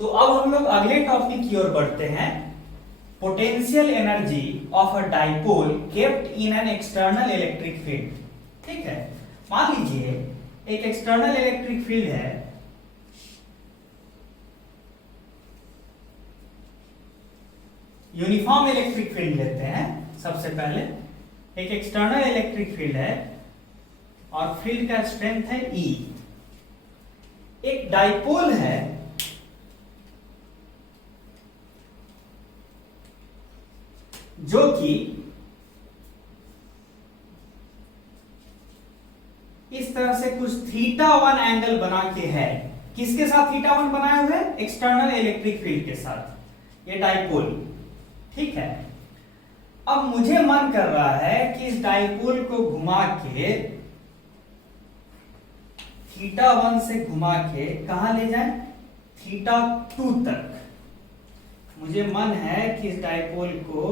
तो अब हम लोग अगले टॉपिक की ओर बढ़ते हैं। Potential energy of a dipole kept in an external electric field. ठीक है, मान लीजिए एक एक्सटर्नल इलेक्ट्रिक फील्ड है, यूनिफॉर्म इलेक्ट्रिक फील्ड लेते हैं। सबसे पहले एक एक्सटर्नल इलेक्ट्रिक फील्ड है और फील्ड का स्ट्रेंथ है E। एक डाइपोल है जो कि इस तरह से कुछ θ1 एंगल बना के है। किसके साथ θ1 बनाए हुए? एक्सटर्नल इलेक्ट्रिक फील्ड के साथ, ये डाइपोल। ठीक है, अब मुझे मन कर रहा है कि इस डाइपोल को घुमा के θ1 से घुमा के कहां ले जाए? θ2 तक। मुझे मन है कि इस डाइपोल को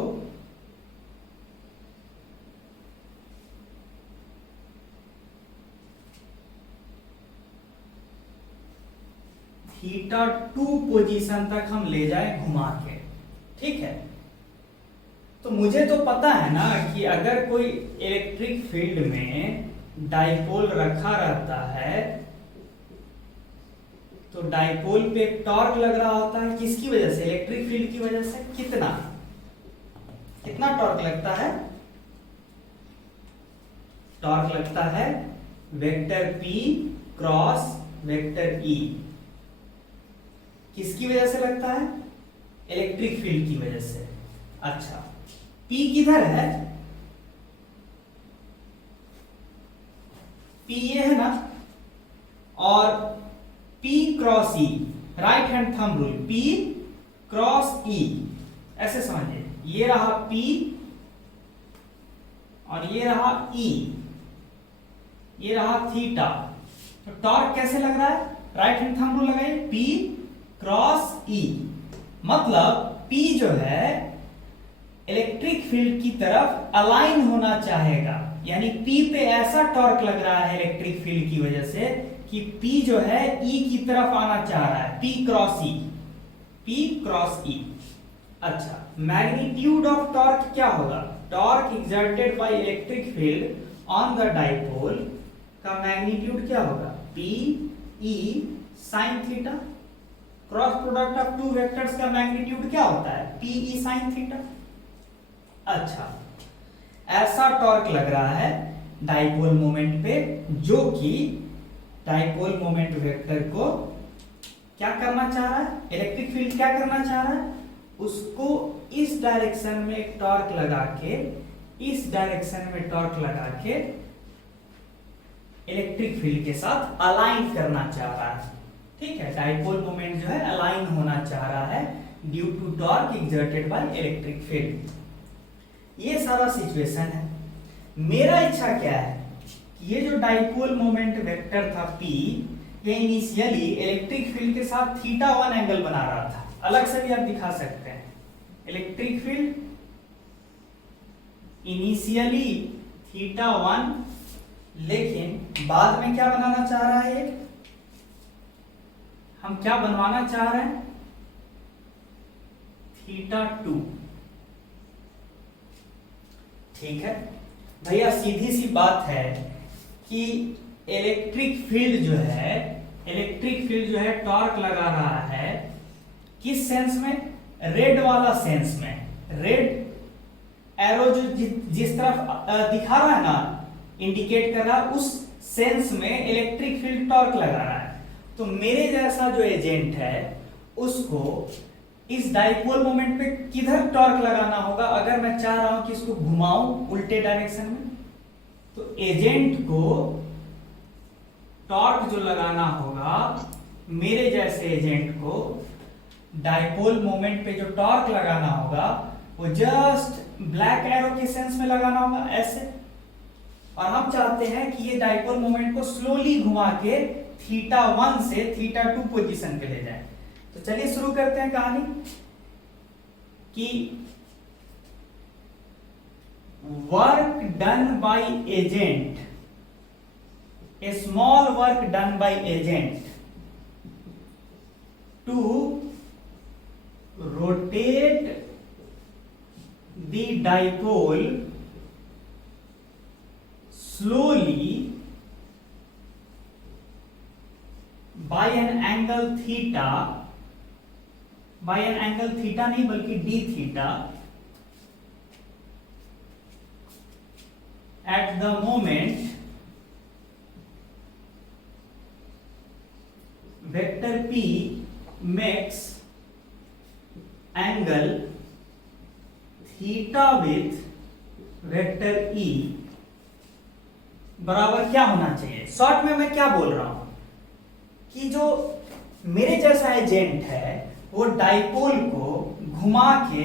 θ2 पोजीशन तक हम ले जाए घुमा के। ठीक है, तो मुझे तो पता है ना कि अगर कोई इलेक्ट्रिक फील्ड में डाइपोल रखा रहता है तो डाइपोल पे एक टॉर्क लग रहा होता है। किसकी वजह से? इलेक्ट्रिक फील्ड की वजह से। कितना कितना टॉर्क लगता है? टॉर्क लगता है vector P cross vector E। किसकी वजह से लगता है? इलेक्ट्रिक फील्ड की वजह से। अच्छा, P किधर है? P ये है ना, और P cross E, right hand thumb rule, P cross E ऐसे समझिए। ये रहा P और ये रहा E, ये रहा थीटा। तो टॉर्क कैसे लग रहा है? राइट हैंड थंब रूल लगाइए, P क्रॉस E। मतलब P जो है इलेक्ट्रिक फील्ड की तरफ अलाइन होना चाहेगा, यानी P पे ऐसा टॉर्क लग रहा है इलेक्ट्रिक फील्ड की वजह से कि P जो है E की तरफ आना चाह रहा है, P cross E, P cross E। अच्छा, मैग्नीट्यूड ऑफ टॉर्क क्या होगा? Torque exerted by electric field on the dipole का मैग्नीट्यूड क्या होगा? P E sin theta. Cross product of two vectors का मैग्नीट्यूड क्या होता है? P E sin theta. अच्छा, ऐसा टॉर्क लग रहा है डाइपोल मोमेंट पे, जो कि डाइपोल मोमेंट वेक्टर को क्या करना चाह रहा है? इलेक्ट्रिक फील्ड क्या करना चाह रहा है? उसको इस डायरेक्शन में एक टॉर्क लगा के, इस डायरेक्शन में टॉर्क लगा के इलेक्ट्रिक फील्ड के साथ अलाइन करना चाह रहा है। ठीक है, डाइपोल मोमेंट जो है अलाइन होना चाह रहा है due to torque exerted by electric field. ये सारा सिचुएशन है। मेरा इच्छा क्या है कि ये जो डाइपोल मोमेंट वेक्टर था P, ये इनिशियली इलेक्ट्रिक फील्ड के साथ θ1 एंगल बना रहा था। अलग से भी आप दिखा सकते हैं। इलेक्ट्रिक फील्ड इनिशियली θ1, लेकिन बाद में क्या बनाना चाह रहा है? हम क्या बनवाना चाह रहे हैं? θ2। ठीक है भैया, सीधी सी बात है कि इलेक्ट्रिक फील्ड जो है टॉर्क लगा रहा है किस सेंस में? रेड वाला सेंस में। रेड एरो जो जिस तरफ दिखा रहा है ना, इंडिकेट कर रहा है, उस सेंस में इलेक्ट्रिक फील्ड टॉर्क लगा रहा है। तो मेरे जैसा जो एजेंट है उसको इस डाइपोल मोमेंट पे किधर टॉर्क लगाना होगा? अगर मैं चाह रहा हूं कि इसको घुमाऊं उल्टे डायरेक्शन में, तो एजेंट को टॉर्क जो लगाना होगा, मेरे जैसे एजेंट को डाइपोल मोमेंट पे जो टॉर्क लगाना होगा वो जस्ट ब्लैक एरो के सेंस में लगाना होगा, ऐसे। और हम चाहते हैं कि ये डाइपोल मोमेंट को स्लोली घुमा के θ1 से θ2 पोजीशन पे ले जाए। तो चलिए शुरू करते हैं कहानी कि work done by agent, a small work done by agent to rotate the dipole slowly by an angle theta, by an angle theta नहीं बल्कि d theta, at the moment vector p makes angle theta with vector e बराबर क्या होना चाहिए। Short में मैं क्या बोल रहा हूं कि जो मेरे जैसा एजेंट है वो डाइपोल को घुमा के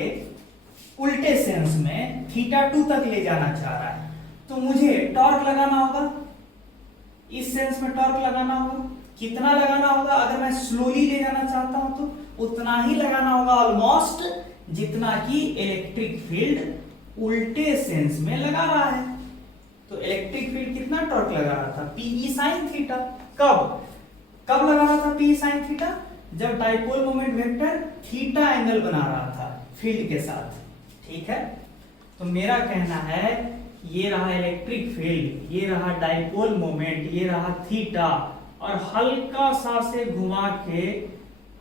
उल्टे सेंस में थीटा 2 तक ले जाना चाह रहा है, तो मुझे टॉर्क लगाना होगा, इस सेंस में टॉर्क लगाना होगा। कितना लगाना होगा? अगर मैं स्लोली ले जाना चाहता हूं तो उतना ही लगाना होगा, ऑलमोस्ट जितना कि इलेक्ट्रिक फील्ड उल्टे सेंस में लगा रहा है। तो इलेक्ट्रिक फील्ड कितना टॉर्क लगा रहा था? P E sine theta. कब लगा रहा था पीई साइन थीटा? जब dipole moment vector theta angle बना रहा था फील्ड के साथ। ठीक है, तो मेरा कहना है ये रहा इलेक्ट्रिक फील्ड, ये रहा डाइपोल मोमेंट, ये रहा थीटा, और हल्का सा से घुमा के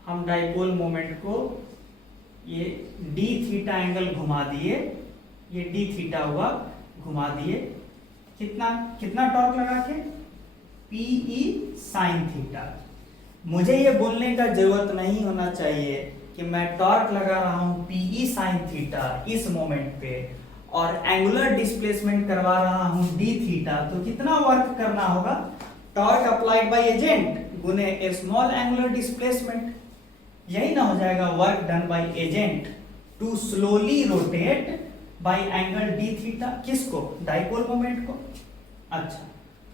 हम डाइपोल मोमेंट को ये डी थीटा एंगल घुमा दिए, ये डी थीटा हुआ, घुमा दिए। कितना टॉर्क लगा के? P E sine theta. मुझे ये बोलने का जरूरत नहीं होना चाहिए कि मैं टॉर्क लगा रहा हूं पीई साइन थीटा इस मोमेंट पे और एंगुलर डिस्प्लेसमेंट करवा रहा हूं डी थीटा, तो कितना वर्क करना होगा? टॉर्क अप्लाइड बाय एजेंट गुने ए स्मॉल एंगुलर डिस्प्लेसमेंट, यही ना हो जाएगा work done by agent to slowly rotate by angle D theta. किसको? डाइपोल मोमेंट को। अच्छा,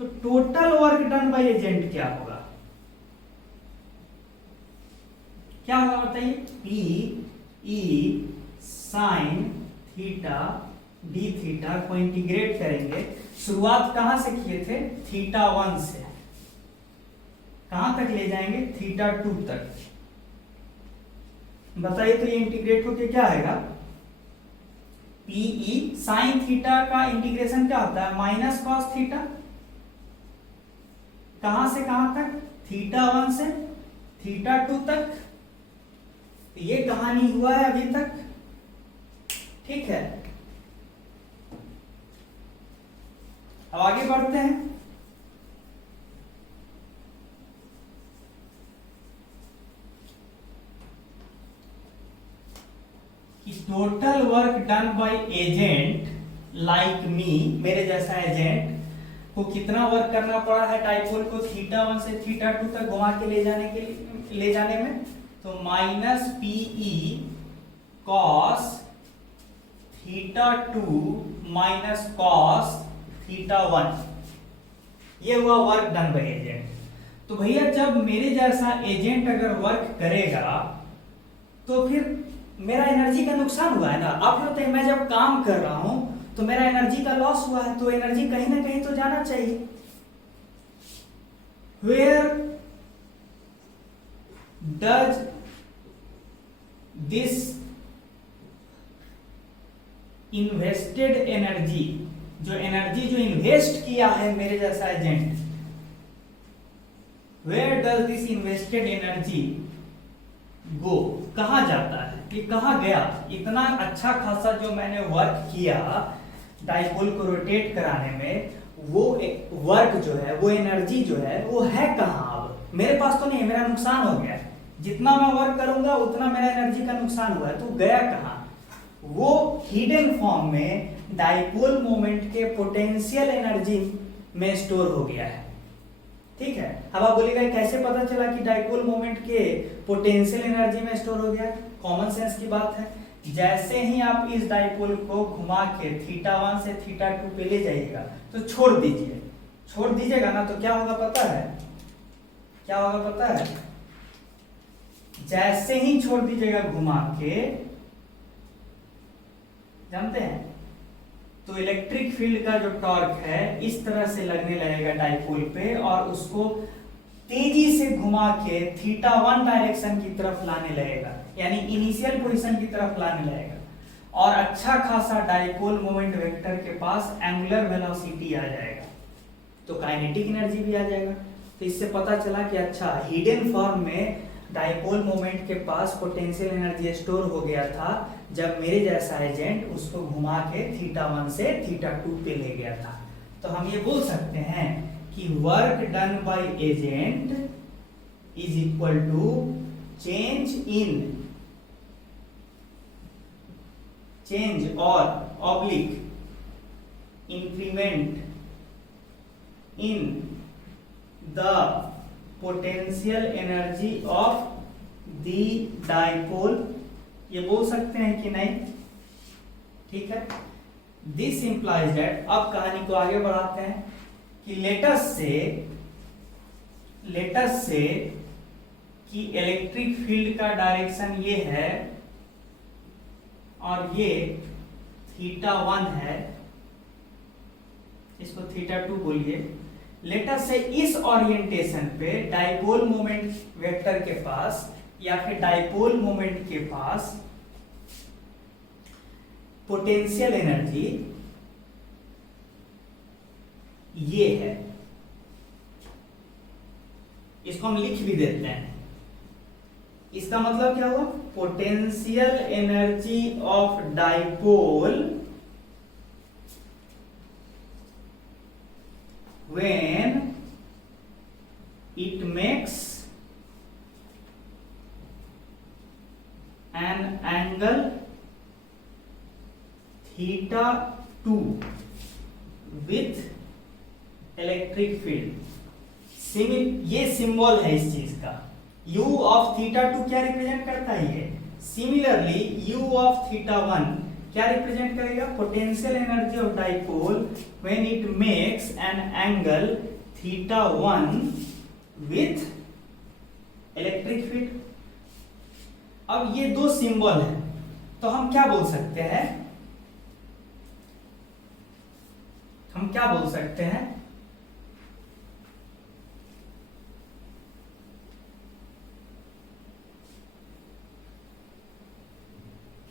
तो total work done by agent क्या होगा? क्या होगा बताइए? P E sine theta D theta को इंटीग्रेट करेंगे। शुरुआत कहां से किए थे? थीटा 1 से। कहां तक ले जाएंगे? थीटा 2 तक। बताइए तो ये इंटीग्रेट होके क्या आएगा? पीई साइन थीटा का इंटीग्रेशन क्या होता है? Minus cos theta. कहां से कहां तक? थीटा 1 से थीटा 2 तक। ये कहानी हुआ है अभी तक। ठीक है, अब आगे बढ़ते हैं। Total work done by agent like me, मेरे जैसा एजेंट को कितना वर्क करना पड़ा है डाइपोल को थीटा 1 से थीटा 2 तक घुमा के ले जाने में? तो minus P E cos theta 2 minus cos theta 1, ये हुआ वर्क डन बाय एजेंट। तो भैया जब मेरे जैसा एजेंट अगर वर्क करेगा तो फिर मेरा एनर्जी का नुकसान हुआ है ना। आप बताइए, मैं जब काम कर रहा हूं तो मेरा एनर्जी का लॉस हुआ है, तो एनर्जी कहीं ना कहीं तो जाना चाहिए। Where does this invested energy, जो एनर्जी जो इन्वेस्ट किया है मेरे जैसा agent, where does this invested energy go, कहां जाता है? ये कहां गया? इतना अच्छा खासा जो मैंने वर्क किया डाइपोल को रोटेट कराने में, वो वर्क जो है, वो एनर्जी जो है, वो है कहां? अब मेरे पास तो नहीं, मेरा नुकसान हो गया। जितना मैं वर्क करूंगा उतना मेरा एनर्जी का नुकसान हुआ है, तो गया कहां? वो हिडन फॉर्म में डाइपोल मोमेंट के पोटेंशियल एनर्जी में स्टोर हो गया है। ठीक है, अब आप बोलेगा कैसे पता चला कि डाइपोल मोमेंट के पोटेंशियल एनर्जी में स्टोर हो गया? कॉमन सेंस की बात है। जैसे ही आप इस डाइपोल को घुमा के थीटा 1 से थीटा 2 पे ले जाइएगा तो छोड़ दीजिएगा ना, तो क्या होगा पता है? क्या होगा पता है? जैसे ही छोड़ दीजिएगा घुमा के, जानते हैं, तो इलेक्ट्रिक फील्ड का जो टॉर्क है इस तरह से लगने लगेगा डाइपोल पे और उसको तेजी से घुमा के θ1 डायरेक्शन की तरफ लाने लगेगा, यानी इनिशियल पोजीशन की तरफ लाने लगेगा, और अच्छा खासा डाइपोल मोमेंट वेक्टर के पास एंगुलर वेलोसिटी आ जाएगा, तो काइनेटिक एनर्जी भी आ जाएगा। तो इससे पता चला कि अच्छा हिडन फॉर्म में डाइपोल मोमेंट के पास पोटेंशियल एनर्जी स्टोर हो गया था जब मेरे जैसा एजेंट उसको घुमा के θ1 से θ2 पे ले गया था। तो हम ये बोल सकते हैं कि work done by agent is equal to change और oblique increment in the potential energy of the dipole, ये बोल सकते हैं कि नहीं? ठीक है, दिस इंप्लाइज दैट, अब कहानी को आगे बढ़ाते हैं कि लेटस से कि इलेक्ट्रिक फील्ड का डायरेक्शन ये है और ये θ1 है, इसको θ2 बोलिए। लेटस से इस ओरिएंटेशन पे डाइपोल मोमेंट वेक्टर के पास या फिर डाइपोल मोमेंट के पास पोटेंशियल एनर्जी ये है, इसको हम लिख भी देते हैं। इसका मतलब क्या हुआ? Potential energy of dipole when it makes an angle θ2 with electric field। ये सिंबल है इस चीज का, u ऑफ θ2 क्या रिप्रेजेंट करता है? सिमिलरली u ऑफ θ1 क्या रिप्रेजेंट करेगा? Potential energy of dipole when it makes an angle θ1 with electric field. अब ये दो सिंबल है, तो हम क्या बोल सकते हैं?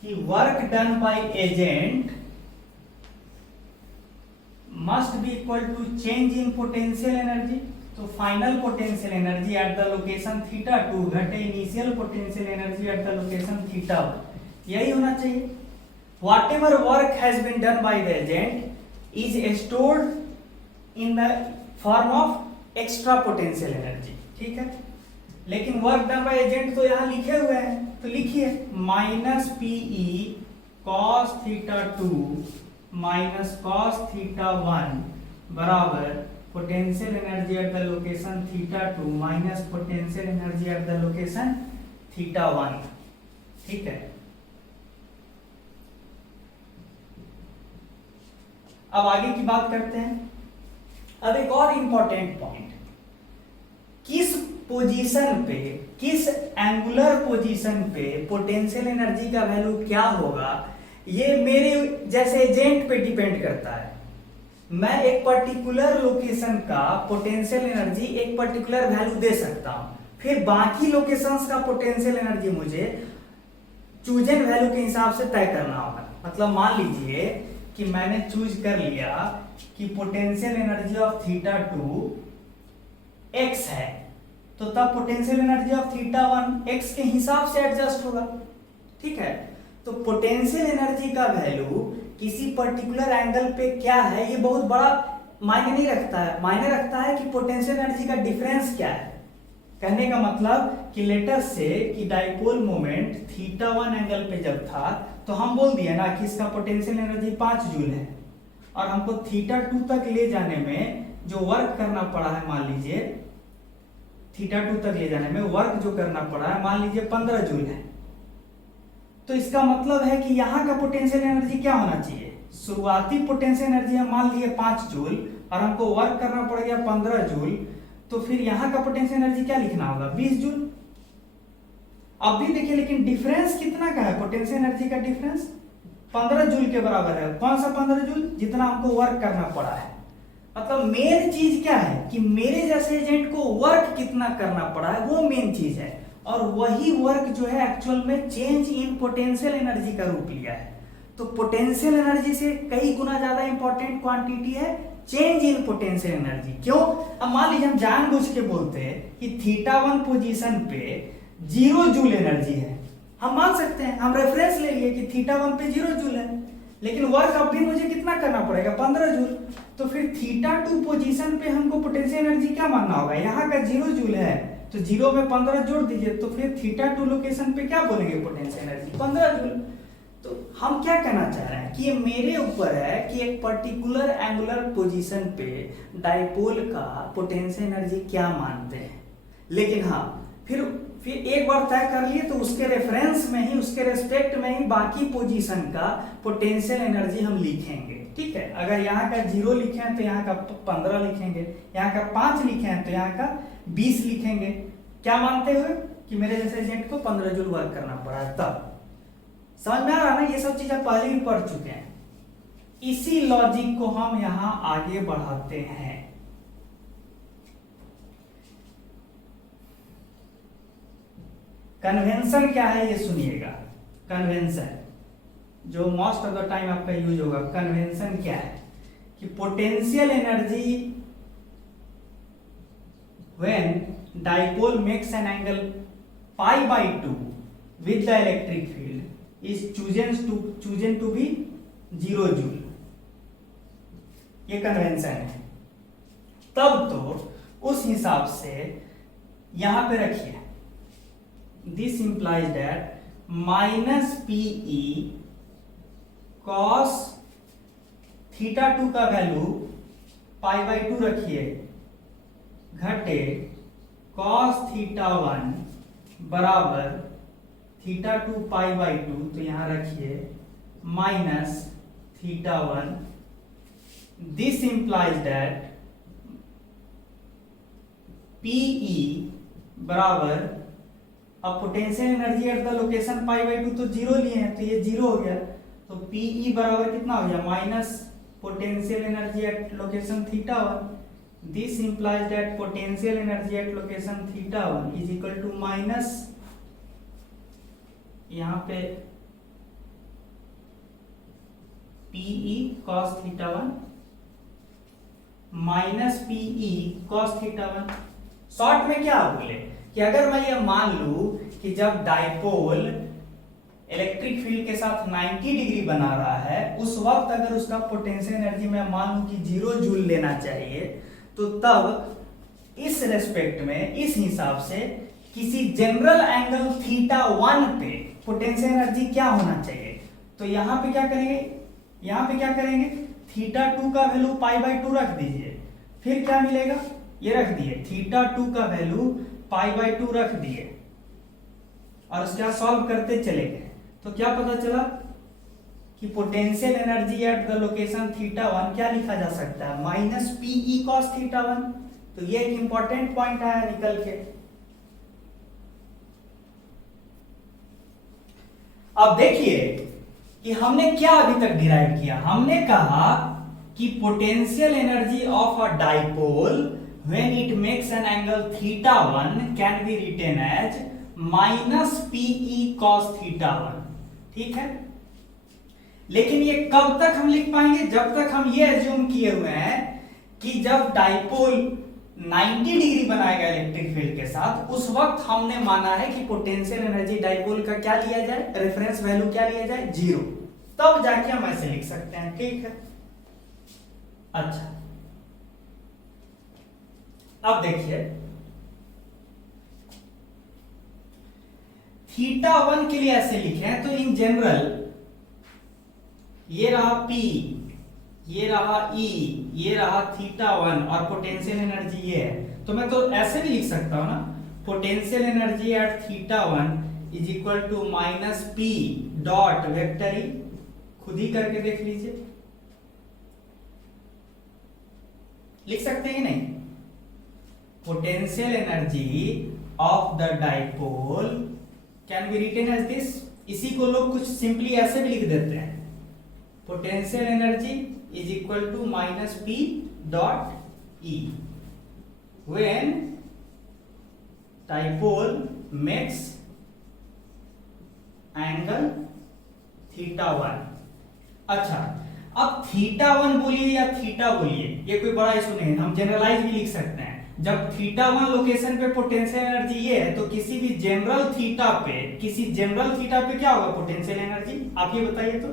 कि work done by agent must be equal to change in potential energy. तो final potential energy at the location θ2 घटे initial potential energy at the location θ1, यही होना चाहिए। Whatever work has been done by the agent is stored in the form of extra potential energy. ठीक है, लेकिन work done by agent तो यहां लिखे हुए हैं, तो लिखिए -PE cos θ2 माइनस cos θ1 बराबर potential energy at the location θ2 minus potential energy at the location θ1। ठीक है, अब आगे की बात करते हैं। अब एक और इंपॉर्टेंट पॉइंट, किस पोजीशन पे, किस एंगुलर पोजीशन पे पोटेंशियल एनर्जी का वैल्यू क्या होगा, ये मेरे जैसे एजेंट पे डिपेंड करता है। मैं एक पर्टिकुलर लोकेशन का पोटेंशियल एनर्जी एक पर्टिकुलर वैल्यू दे सकता हूं, फिर बाकी लोकेशंस का पोटेंशियल एनर्जी मुझे चूजन वैल्यू के हिसाब से तय करना होगा। मतलब मान लीजिए कि मैंने चूज कर लिया कि पोटेंशियल एनर्जी ऑफ θ2 x है, तो तब पोटेंशियल एनर्जी ऑफ θ1 x के हिसाब से एडजस्ट होगा। ठीक है, तो पोटेंशियल एनर्जी का वैल्यू किसी पर्टिकुलर एंगल पे क्या है ये बहुत बड़ा मायने नहीं रखता है। मायने रखता है कि पोटेंशियल एनर्जी का डिफरेंस क्या है। कहने का मतलब कि लेटर से कि डाइपोल मोमेंट θ1 एंगल पे जब था तो हम बोल दिए ना कि इसका पोटेंशियल एनर्जी 5 जूल है, और हमको θ2 तक ले जाने में जो वर्क करना पड़ा है, मान लीजिए θ2 तक ले जाने में वर्क जो करना पड़ा है मान लीजिए 15 जूल है। तो इसका मतलब है कि यहाँ का पोटेंशियल एनर्जी क्या होना चाहिए? शुरुआती पोटेंशियल एनर्जी हम मान लिए 5 जूल और हमको वर्क करना पड़ गया 15 जूल, तो फिर यहाँ का पोटेंशियल एनर्जी क्या लिखना होगा? 20 जूल। अब भी देखिए, लेकिन डिफरेंस कितना का है? पोटेंशियल एनर्जी का डिफरेंस 15 जूल के बराबर है। कौन सा 15 जूल? जितना हमको वर्क करना पड़ा है। मतलब मेन चीज क्या है कि मेरे जैसे एजेंट को वर्क कितना करना पड़ा है, वो मेन चीज है। और वही वर्क जो है एक्चुअल में चेंज इन पोटेंशियल एनर्जी का रूप लिया है। तो पोटेंशियल एनर्जी से कई गुना ज्यादा इंपॉर्टेंट क्वांटिटी है चेंज इन पोटेंशियल एनर्जी। क्यों? अब मान लीजिए हम जानबूझ के बोलते हैं कि θ1 पोजीशन पे 0 जूल एनर्जी है, हम मान सकते हैं, हम रेफरेंस ले लिए कि θ1 पे 0 जूल है, लेकिन वर्क अब भी मुझे कितना करना पड़ेगा, 15 जूल। तो फिर θ2 पोजीशन पे हमको पोटेंशियल एनर्जी क्या मानना होगा, यहाँ का 0 जूल है तो 0 में 15 जोड़ दीजिए, तो फिर θ2 लोकेशन पे क्या बोलेंगे पोटेंशियल एनर्जी, 15 जूल। तो हम क्या कहना चाह रहे हैं कि ये मेरे ऊपर है कि एक पर्टिकुलर एंगुलर पोजीशन पे डाइपोल का पोटेंशियल एनर्जी क्या मानते हैं। लेकिन हाँ, फिर एक बार तय कर लिए तो उसके रेफरेंस में ही, उसके रेस्पेक्ट में ही बाकी पोजीशन का पोटेंशियल एनर्जी हम लिखेंगे। ठीक है, अगर यहाँ का 0 लिखे हैं तो यहाँ का 15 लिखेंगे, यहाँ का 5 लिखे हैं तो यहाँ का 20 लिखेंगे। क्या मानते हुए कि मेरे जैसे एजेंट को 15 जूल वर्क करना पड़ा है। तब समझ में आ रहा ना, ये सब चीजें पहले भी पढ़ चुके हैं। इसी लॉजिक को हम यहां आगे बढ़ाते हैं। कन्वेंशन क्या है ये सुनिएगा। कन्वेंशन जो मोस्ट ऑफ द टाइम आपका यूज होगा, कन्वेंशन क्या है कि potential energy when dipole makes an angle π/2 with the electric field is chosen to be 0 joule. ये कन्वेंशन है। तब तो उस हिसाब से यहां पे रखिए, this implies that -PE cos θ2 का वैल्यू π/2 रखिए घटे cos θ1 बराबर θ2 π/2, तो यहां रखिए -θ1। दिस इंप्लाइज दैट PE बराबर, अब potential energy at the location π/2 तो 0 लिए हैं तो ये 0 हो गया, तो PE बराबर कितना हो गया, minus potential energy at location θ1। This implies that potential energy at location θ1 is equal to minus, यहां पे PE cos θ1 minus PE cos θ1। Short में क्या बोले कि अगर मैं ये मान लूं कि जब डाइपोल इलेक्ट्रिक फील्ड के साथ 90 डिग्री बना रहा है, उस वक्त अगर उसका पोटेंशियल एनर्जी मैं मान लूं कि 0 जूल लेना चाहिए, तो तब इस रेस्पेक्ट में, इस हिसाब से किसी जनरल एंगल θ1 पे पोटेंशियल एनर्जी क्या होना चाहिए। तो यहां पे क्या करेंगे, यहां पे क्या करेंगे, θ2 का वैल्यू π/2 रख दीजिए, फिर क्या मिलेगा, ये रख दिए θ2 का वैल्यू π/2 रख दिए, और उसके बाद सॉल्व करते चले गए। तो क्या पता चला कि potential energy at the location θ1 क्या लिखा जा सकता है, -PE cos θ1। तो ये एक इंपॉर्टेंट पॉइंट आया निकल के। अब देखिए कि हमने क्या अभी तक डिराइव किया। हमने कहा कि potential energy of a dipole when it makes an angle θ1 can be written as -PE cos θ1। ठीक है, लेकिन ये कब तक हम लिख पाएंगे, जब तक हम ये एज्यूम किए हुए हैं कि जब डाइपोल 90 डिग्री बनाएगा इलेक्ट्रिक फील्ड के साथ, उस वक्त हमने माना है कि पोटेंशियल एनर्जी डाइपोल का क्या लिया जाए, रेफरेंस वैल्यू क्या लिया जाए, 0। तब जाके हम ऐसे लिख सकते हैं। ठीक है, अच्छा अब देखिए θ1 के लिए ऐसे लिखे हैं, तो इन जनरल ये रहा P, ये रहा E, ये रहा θ1 और पोटेंशियल एनर्जी ये है। तो मैं तो ऐसे भी लिख सकता हूं ना, potential energy at θ1 is equal to -P dot vector E। खुद ही करके देख लीजिए, लिख सकते हैं नहीं, potential energy of the dipole can be written as this. इसी को लोग कुछ सिंपली ऐसे भी लिख देते हैं, potential energy is equal to -P dot E when dipole makes angle theta one. अच्छा, अब थीटा वन बोलिए या थीटा बोलिए, ये कोई बड़ा इशू नहीं है, हम जनरलाइज भी लिख सकते हैं। जब थीटा वन लोकेशन पे पोटेंशियल एनर्जी ये है, तो किसी भी जनरल थीटा पे, किसी जनरल थीटा पे क्या होगा पोटेंशियल एनर्जी, आप ये बताइए तो,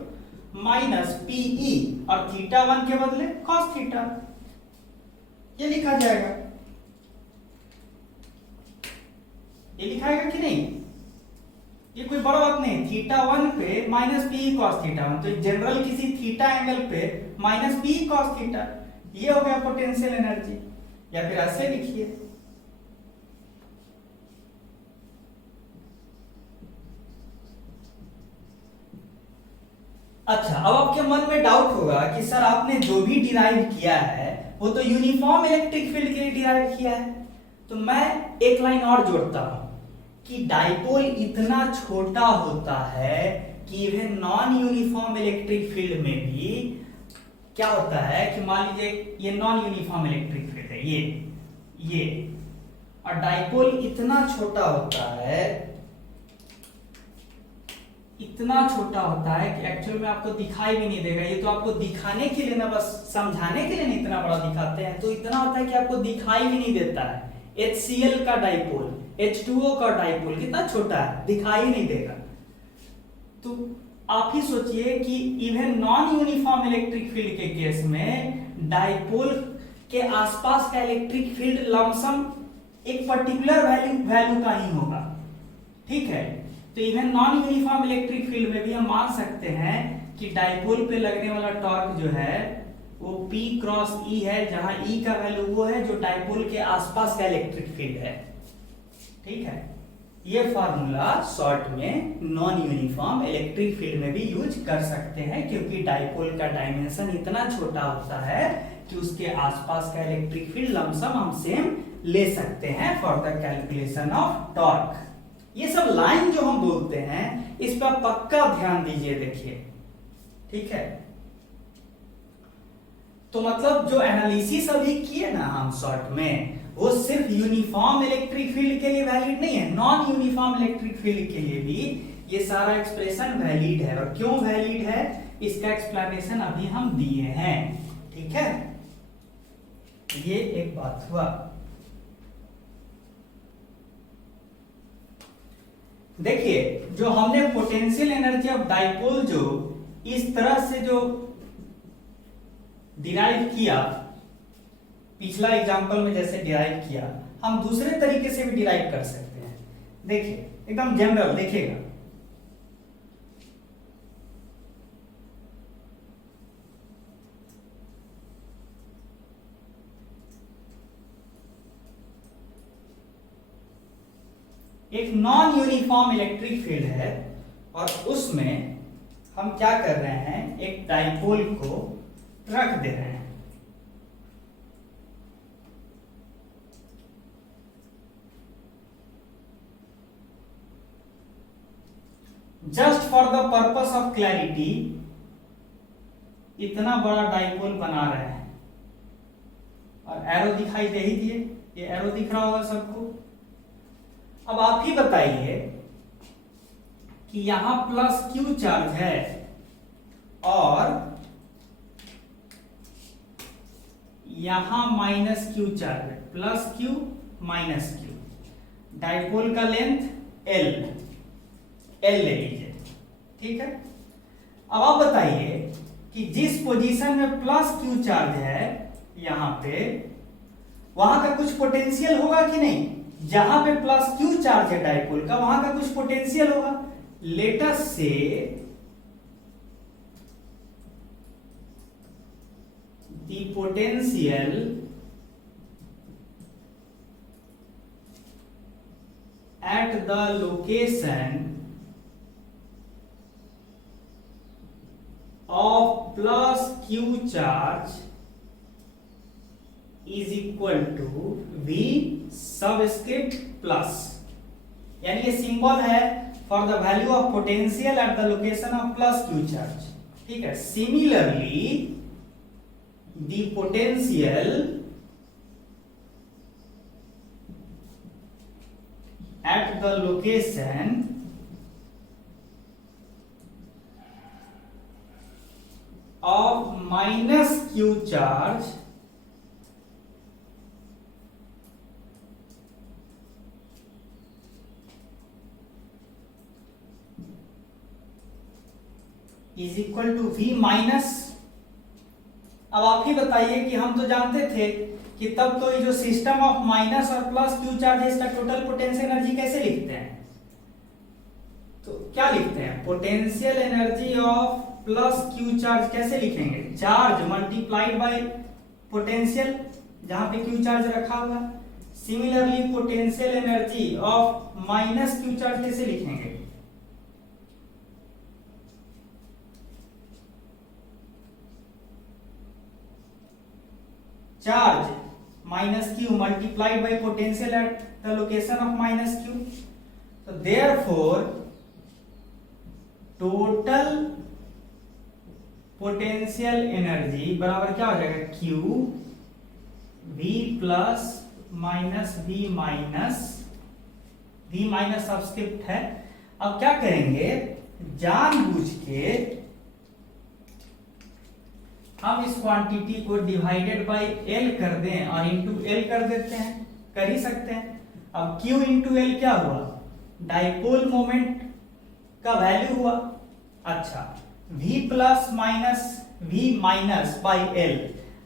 माइनस पीई, और थीटा वन के बदले कॉस थीटा, ये लिखा जाएगा। ये लिखाएगा कि नहीं, ये कोई बड़ा बात नहीं। थीटा वन पे minus P cos theta one, तो जनरल किसी थीटा एंगल पे माइनस पी कॉस थीटा, ये हो गया पोटेंशियल एनर्जी। या फिर ऐसे लिखिए, अच्छा अब आपके मन में डाउट होगा कि सर आपने जो भी डिराइव किया है वो तो यूनिफॉर्म इलेक्ट्रिक फील्ड के लिए डिराइव किया है। तो मैं एक लाइन और जोड़ता हूं कि डाइपोल इतना छोटा होता है कि even non uniform electric field में भी क्या होता है कि मान लीजिए ये नॉन यूनिफॉर्म इलेक्ट्रिक फील्ड है, ये और डाइपोल इतना छोटा होता है, इतना छोटा होता है कि एक्चुअल में आपको दिखाई भी नहीं देगा। ये तो आपको दिखाने के लिए ना, बस समझाने के लिए नहीं इतना बड़ा दिखाते हैं, तो इतना होता है कि आपको दिखाई भी नहीं देता है। HCl का डाइपोल, H2O का डाइपोल कितना छोटा है, दिखाई नहीं देगा। तो आप ही सोचिए कि even non uniform electric field के केस में डाइपोल के आसपास का इलेक्ट्रिक फील्ड लमसम एक पर्टिकुलर वैल्यू का ही होगा, ठीक है। तो even non uniform electric field में भी हम मान सकते हैं कि डाइपोल पे लगने वाला टॉर्क जो है वो P क्रॉस E है, जहां E का वैल्यू वो है जो डाइपोल के आसपास का इलेक्ट्रिक फील्ड है, ठीक है। ये फार्मूला शॉर्ट में नॉन यूनिफॉर्म इलेक्ट्रिक फील्ड में भी यूज कर सकते हैं, क्योंकि डाइपोल का डायमेंशन इतना छोटा होता है कि उसके आसपास का इलेक्ट्रिक फील्ड लमसम हम सेम ले सकते हैं for the calculation of torque. ये सब लाइन जो हम बोलते हैं इस पर पक्का ध्यान दीजिए, देखिए, ठीक है। तो मतलब जो एनालिसिस अभी किए ना हम शॉर्ट में, वो सिर्फ यूनिफॉर्म इलेक्ट्रिक फील्ड के लिए वैलिड नहीं है, नॉन यूनिफॉर्म इलेक्ट्रिक फील्ड के लिए भी ये सारा एक्सप्रेशन वैलिड है। और क्यों वैलिड है इसका एक्सप्लेनेशन अभी हम दिए हैं, ठीक है। ये एक बात हुआ। देखिए, जो हमने पोटेंशियल एनर्जी ऑफ डाइपोल जो इस तरह से जो डिराइव किया, पिछला एग्जांपल में जैसे डिराइव किया, हम दूसरे तरीके से भी डिराइव कर सकते हैं। देखिए एकदम जनरल, देखिएगा, एक नॉन यूनिफॉर्म इलेक्ट्रिक फील्ड है और उसमें हम क्या कर रहे हैं, एक डाइपोल को रख दे रहे हैं। Just for the purpose of clarity इतना बड़ा डाइपोल बना रहे हैं और एरो दिखाई दे ही दिए, ये एरो दिख रहा होगा सबको। अब आप ही बताइए कि यहां प्लस क्यू चार्ज है और यहां माइनस क्यू चार्ज है, plus Q minus Q. Dipole का लेंथ एल ले लीजिए, ठीक है। अब आप बताइए कि जिस पोजीशन में प्लस क्यू चार्ज है यहां पे, वहां का कुछ पोटेंशियल होगा कि नहीं। जहां पे प्लस क्यू चार्ज है डाइपोल का, वहां का कुछ पोटेंशियल होगा। Let us say the potential at the location of plus Q charge is equal to V subscript plus, यानी ये सिंबल है for the value of potential at the location of plus Q charge, ठीक है। Similarly the potential at the location of minus q charge is equal to v minus. अब आप ही बताइए कि हम तो जानते थे कि तब तो ये जो सिस्टम ऑफ माइनस और प्लस क्यू चार्जेस का टोटल पोटेंशियल एनर्जी कैसे लिखते हैं, तो क्या लिखते हैं, potential energy of plus Q charge कैसे लिखेंगे, चार्ज मल्टीप्लाइड बाय पोटेंशियल जहां पे क्यू चार्ज रखा हुआ। Similarly potential energy of minus Q charge कैसे लिखेंगे, charge minus Q multiplied by potential at the location of minus Q. तो therefore total potential energy बराबर क्या हो जाएगा, Q v plus minus v minus subscript है। अब क्या करेंगे, जानबूझ के हम इस क्वांटिटी को डिवाइडेड बाय एल कर दें और इंटू एल कर देते हैं, कर ही सकते हैं। अब Q इंटू एल क्या हुआ, डाइपोल मोमेंट का वैल्यू हुआ। अच्छा, V plus minus V minus by L.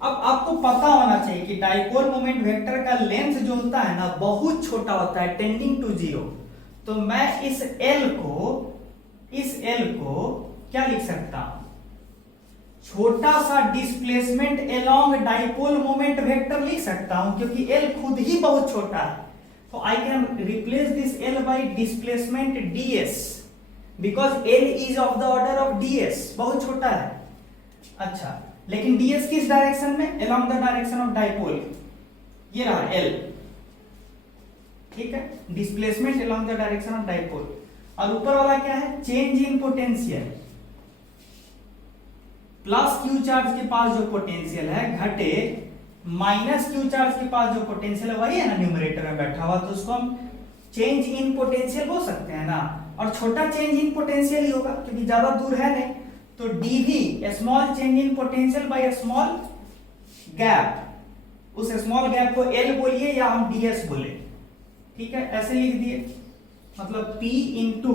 अब आपको पता होना चाहिए कि डाइपोल मोमेंट वेक्टर का लेंथ जो होता है ना बहुत छोटा होता है, टेंडिंग टू जीरो। तो मैं इस L को क्या लिख सकता हूं, छोटा सा displacement along dipole moment vector लिख सकता हूं, क्योंकि L खुद ही बहुत छोटा है। तो I can replace this L bye displacement ds because L is of the order of ds, बहुत छोटा है। अच्छा, लेकिन ds किस डायरेक्शन में, along the direction of dipole, ये रहा L, ठीक है, displacement along the direction of dipole. और ऊपर वाला क्या है, change in potential, plus Q charge के पास जो पोटेंशियल है घटे माइनस क्यू चार्ज के पास जो पोटेंशियल है वही है ना न्यूमरेटर में बैठा हुआ, तो उसको हम चेंज इन पोटेंशियल बोल सकते हैं ना। और छोटा चेंज इन पोटेंशियल ही होगा क्योंकि ज्यादा दूर है नहीं। तो D V small change in potential by small gap, उस स्मॉल गैप को एल बोलिए या हम डीएस बोले, ठीक है, ऐसे लिख दिए। मतलब P into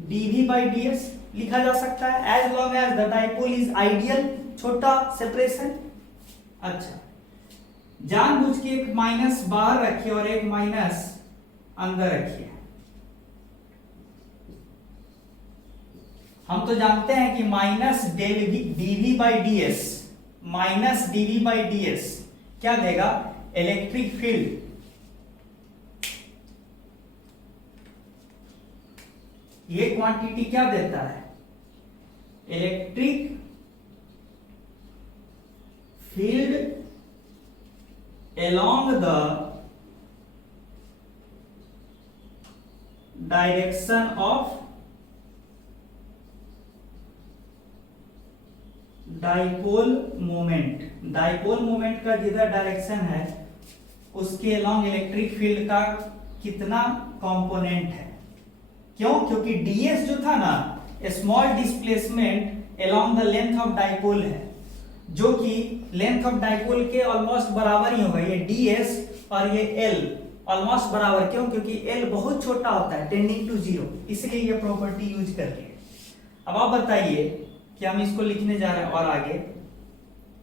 D V by D S लिखा जा सकता है as long as the dipole is ideal, छोटा सेपरेशन। अच्छा, जानबूझ के एक माइनस बाहर रखिए और एक माइनस अंदर रखिए। हम तो जानते हैं कि minus D V by D S, minus D V by D S क्या देगा, इलेक्ट्रिक फील्ड। ये क्वांटिटी क्या देता है, electric field along the direction of dipole moment. Dipole moment का जिधर डायरेक्शन है उसके along इलेक्ट्रिक फील्ड का कितना कंपोनेंट है। क्यों, क्योंकि ds जो था ना small displacement along the length of dipole है, जो कि लेंथ ऑफ डाइपोल के ऑलमोस्ट बराबर ही होगा। ये ds और ये l ऑलमोस्ट बराबर, क्यों, क्योंकि l बहुत छोटा होता है टेंडिंग टू जीरो, इसलिए ये प्रॉपर्टी यूज कर रही है। अब आप बताइए कि हम इसको लिखने जा रहे हैं और आगे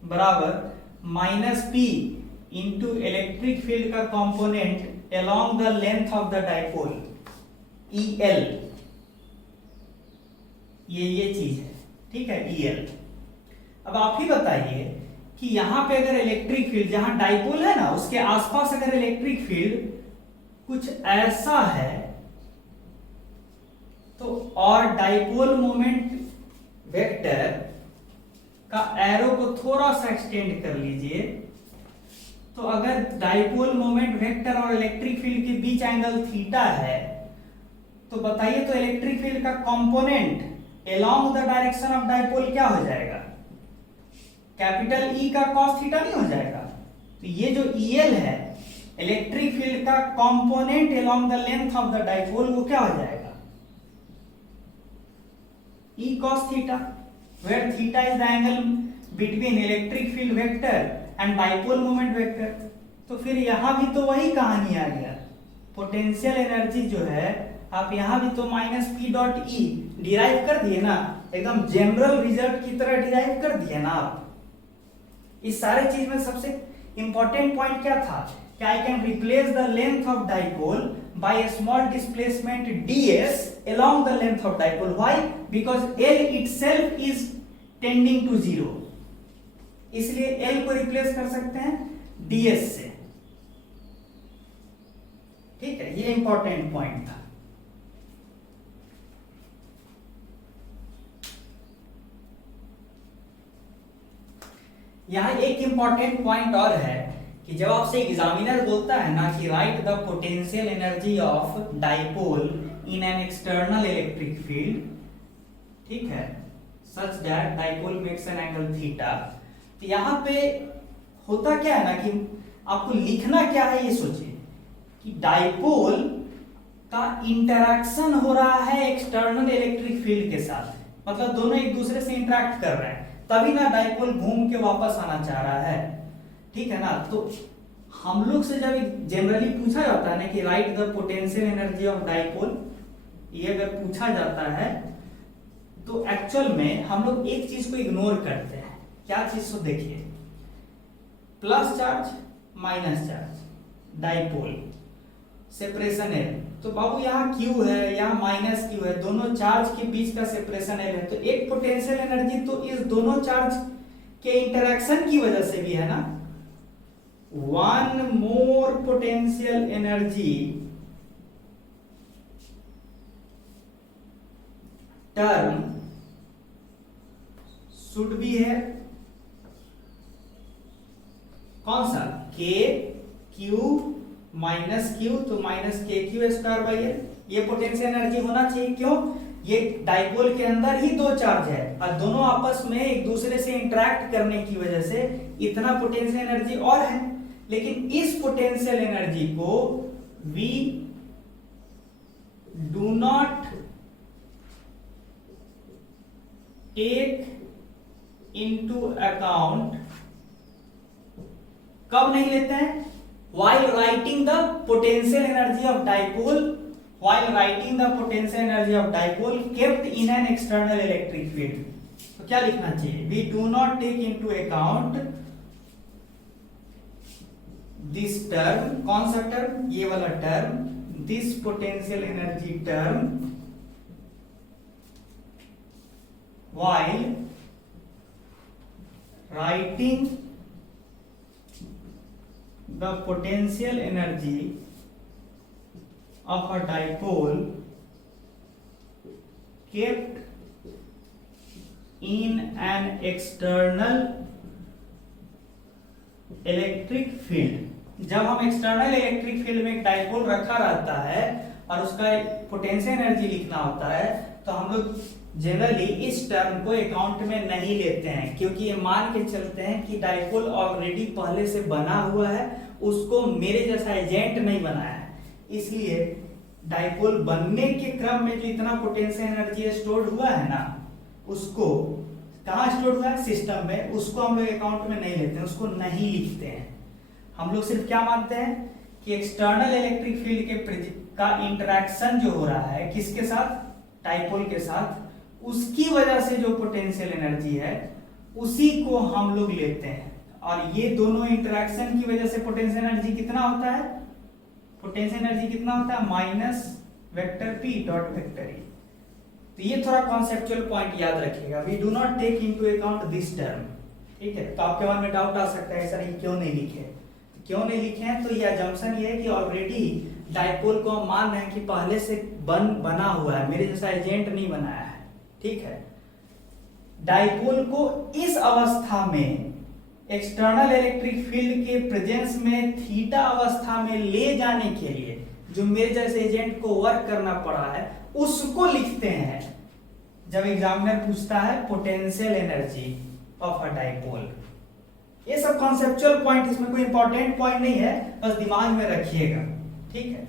बराबर minus p into electric field का component along the length of the dipole EL, ये चीज है, ठीक है, EL। अब आप ही बताइए कि यहां पे अगर इलेक्ट्रिक फील्ड, जहां डाइपोल है ना उसके आसपास अगर इलेक्ट्रिक फील्ड कुछ ऐसा है तो, और डाइपोल मोमेंट वेक्टर का एरो को थोड़ा सा एक्सटेंड कर लीजिए, तो अगर डाइपोल मोमेंट वेक्टर और इलेक्ट्रिक फील्ड के बीच एंगल थीटा है तो बताइए तो इलेक्ट्रिक फील्ड का component along the direction of dipole क्या हो जाएगा, कैपिटल ई का कॉस थीटा नहीं हो जाएगा? तो ये जो ईएल है इलेक्ट्रिक फील्ड का component along the length of the dipole, वो क्या हो जाएगा? E cos theta, where theta is the angle between electric field vector and dipole moment vector. तो फिर यहां भी तो वही कहानी आ गया, पोटेंशियल एनर्जी जो है आप यहां भी तो minus P dot E derive कर दिए ना, एकदम जनरल रिजल्ट की तरह डिराइव कर दिए ना आप। इस सारे चीज में सबसे इंपॉर्टेंट पॉइंट क्या था कि I can replace the length of dipole by a small displacement ds along the length of dipole. Why? Because L itself is tending to 0, इसलिए L को रिप्लेस कर सकते हैं ds से। ठीक है, ये इंपॉर्टेंट पॉइंट था। यहां एक इंपॉर्टेंट पॉइंट और है कि जब आपसे एग्जामिनर बोलता है ना कि right the potential energy of dipole in an external electric field, ठीक है, such that dipole makes an angle theta, तो यहां पे होता क्या है ना कि आपको लिखना क्या है ये सोचिए कि डाइपोल का इंटरैक्शन हो रहा है एक्सटर्नल इलेक्ट्रिक फील्ड के साथ, मतलब दोनों एक दूसरे से इंटरैक्ट कर रहे हैं, तभी ना डाइपोल घूम के वापस आना चाह रहा है। ठीक है ना, तो हम लोग से जब जनरली पूछा जाता है ना कि right the potential energy of dipole, ये अगर पूछा जाता है तो एक्चुअल में हम लोग एक चीज को इग्नोर करते हैं। क्या चीज? तो देखिए, plus charge minus charge dipole separation है, तो बाबू यहाँ Q है, यहाँ माइनस Q है, दोनों चार्ज के बीच का सेपरेशन है, तो एक पोटेंशियल एनर्जी तो इस दोनों चार्ज के इंटरैक्शन की वजह से भी है ना। One more potential energy term should be है कौन सा? K Q माइनस Q, तो माइनस के क्यू स्क्वायर बाई एल, ये पोटेंशियल एनर्जी होना चाहिए। क्यों? ये डाइपोल के अंदर ही दो चार्ज है और दोनों आपस में एक दूसरे से इंटरैक्ट करने की वजह से इतना पोटेंशियल एनर्जी और है, लेकिन इस पोटेंशियल एनर्जी को we do not take into account. कब नहीं लेते हैं? while writing the potential energy of dipole, while writing the potential energy of dipole kept in an external electric field, तो क्या लिखना चाहिए? we do not take into account this term, कौन सा टर्म? ये वाला term, this potential energy term, while writing the potential energy of a dipole kept in an external electric field। जब हम एक्सटर्नल इलेक्ट्रिक फील्ड में एक dipole रखा रहता है और उसका पोटेंशियल एनर्जी लिखना होता है, तो हम लोग जनरली इस टर्म को अकाउंट में नहीं लेते हैं, क्योंकि ये मान के चलते हैं कि डाइपोल ऑलरेडी पहले से बना हुआ है, उसको मेरे जैसा एजेंट नहीं बनाया है। इसलिए डाइपोल बनने के क्रम में जो इतना पोटेंशियल एनर्जी स्टोर हुआ है ना, उसको कहाँ स्टोर हुआ है? सिस्टम में, उसको हम लोग अकाउंट में नहीं लेते हैं, उसको नहीं लिखते हैं। हम लोग सिर्फ क्या मानते हैं कि एक्सटर्नल इलेक्ट्रिक फील्ड के का इंटरैक्शन जो हो रहा है किसके साथ? डाइपोल के साथ, उसकी वजह से जो पोटेंशियल एनर्जी है उसी को हम लोग लेते हैं। और ये दोनों इंटरैक्शन की वजह से पोटेंशियल एनर्जी कितना होता है? पोटेंशियल एनर्जी कितना होता है? Minus vector P dot vector E. तो ये थोड़ा कॉन्सेप्चुअल पॉइंट याद रखिएगा, we do not take into account this term. ठीक है, तो आपके मन में डाउट आ सकता है सर ये क्यों नहीं लिखे? क्यों नहीं लिखे हैं? तो ये अजम्पशन ये है कि ऑलरेडी डाइपोल को हम मान रहे हैं कि पहले से बना हुआ है, मेरे जैसा एजेंट नहीं बनाया है। ठीक है, डाइपोल को इस अवस्था में एक्सटर्नल इलेक्ट्रिक फील्ड के प्रेजेंस में थीटा अवस्था में ले जाने के लिए जो मेरे जैसे एजेंट को वर्क करना पड़ा है, उसको लिखते हैं जब एग्जामिनर पूछता है potential energy of a dipole. ये सब कॉन्सेप्चुअल पॉइंट, इसमें कोई इंपॉर्टेंट पॉइंट नहीं है, बस दिमाग में रखिएगा, ठीक है।